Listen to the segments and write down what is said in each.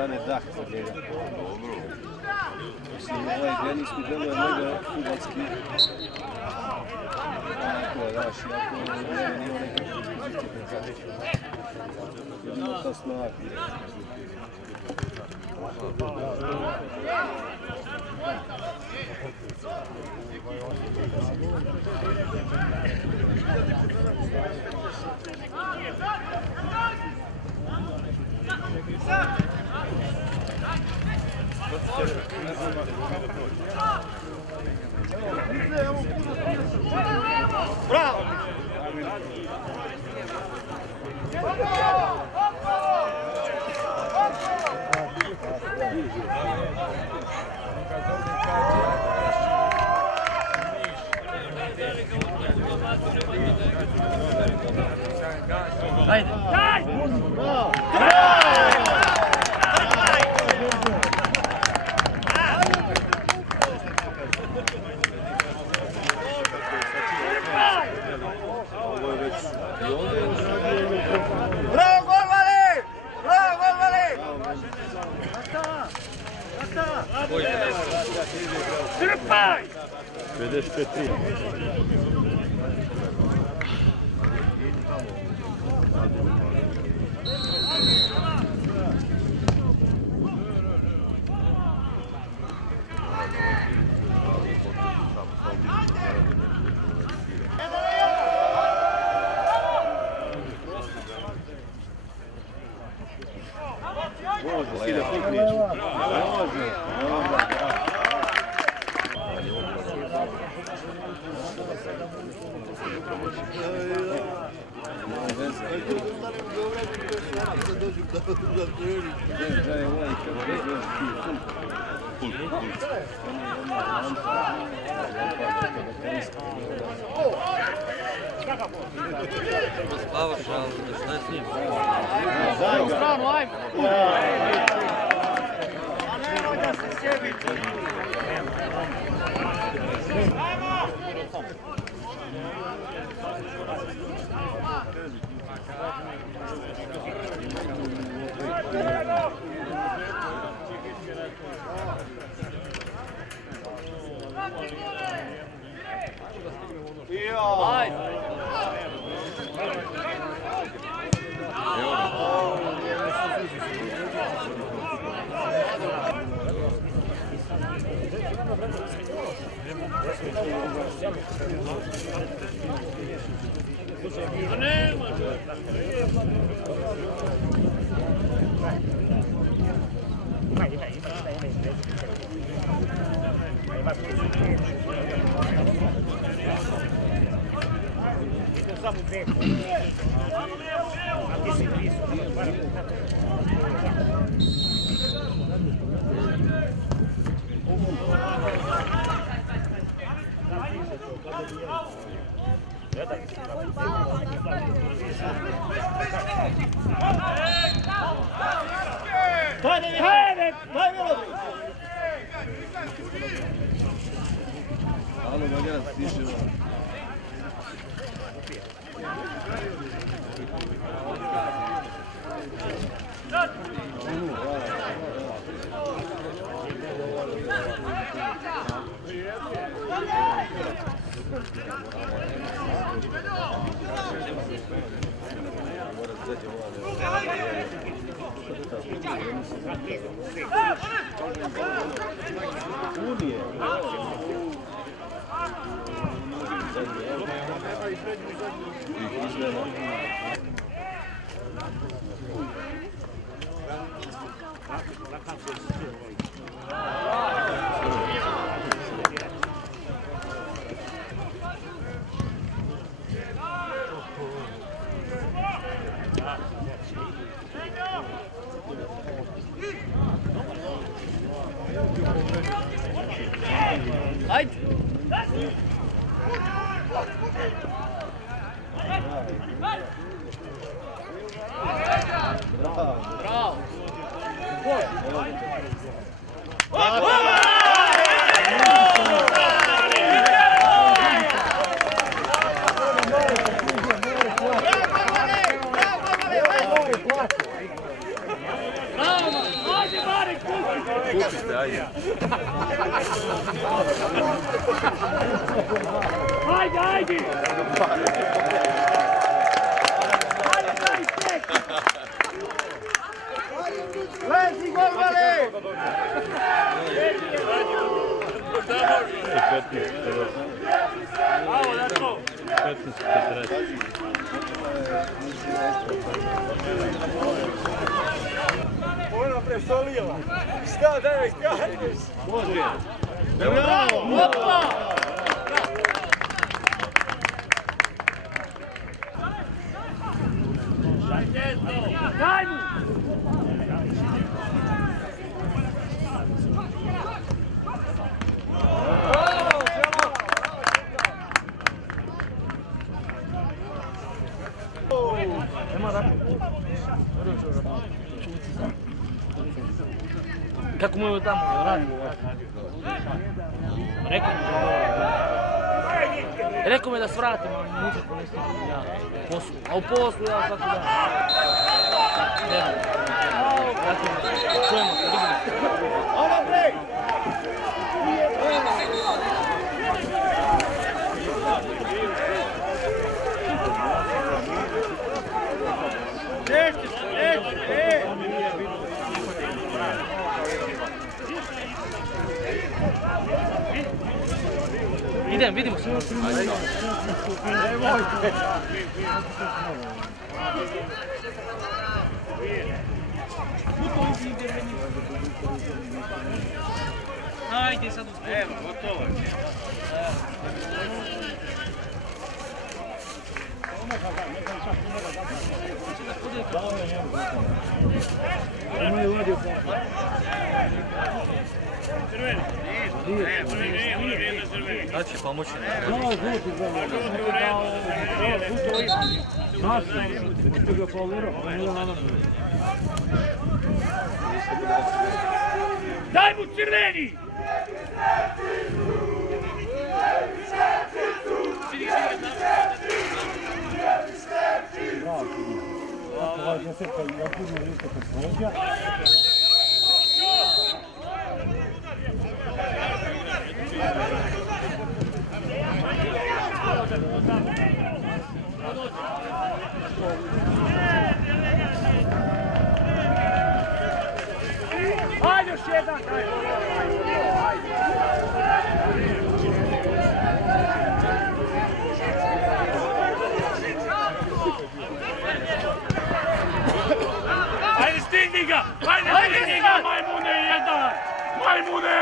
stane dah za njega. Mislim, ovaj Denis mi deluje mega futbalski. Tako je, daš, jako nije nekako pozitivno. Jedino ta snaga. Bravo! Ajde! Bravo! Bravo, gol Vali! Bravo, gol Vali! Trpaj! 54. Može, si da pukneš. Može. Spavaš, ali šta je s njim? U stranu, ajmo! A nemoj da se sjebite! Ajde! Alo, Magana, stiže. Ajde! Bravo! Bravo! Ono presolila. Šta da ne kažeš? Može. Bravo! Opa! Daj mu! Kako mu je tamo? Radi. Rekao mi da svratim, ali nikako ne stigam ja. Poslu. A u poslu ja svaki dan. Čujemo se, vidimo se. Ono bre! Idem, vidimo se. Ajde sad uspjeti. Evo, gotovo je. Sad će pomoći. Daj mu crveni! Ajde još jedan! Ajde stigni ga! Ajde stigni ga! Majmune jedan! Majmune!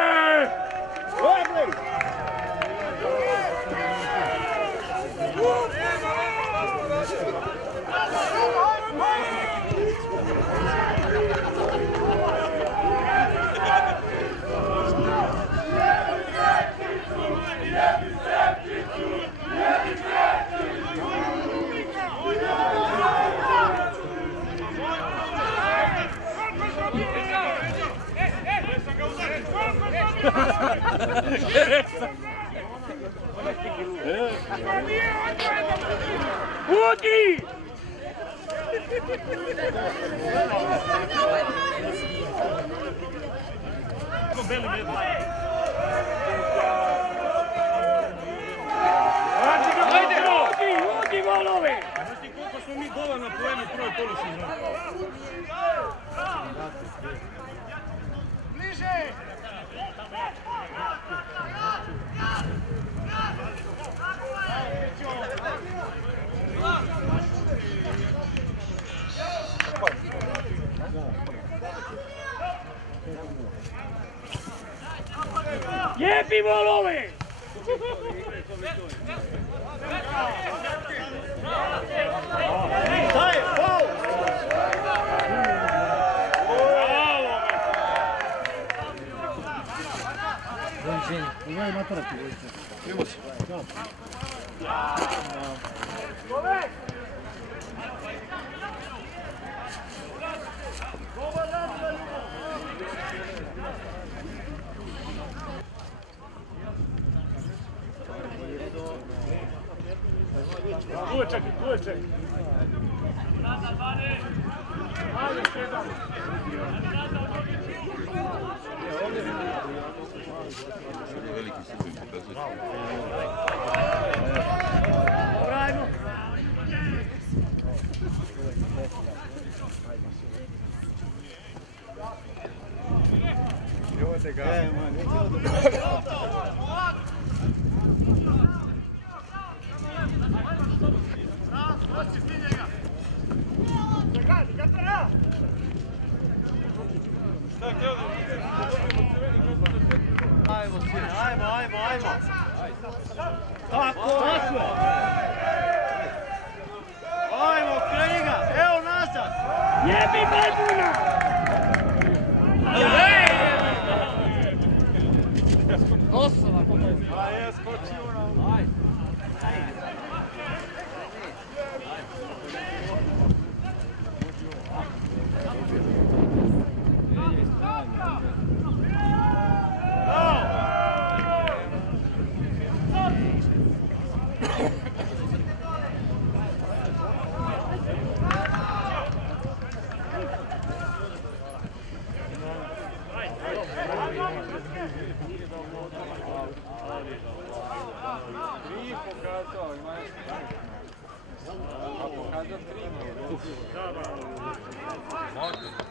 Udi! Ajde, udi golove! Znaš ti koliko smo mi gola napravili u prvoj polusezoni? Bliže! Jebi golove! Šta je? Faul! Tu je čekaj, tu je čekaj. Ajde, još jedan. Ajmo. Jebi majmuna! Nosova. A je skočio na... Tri pokazao, ima još a pokazao 3.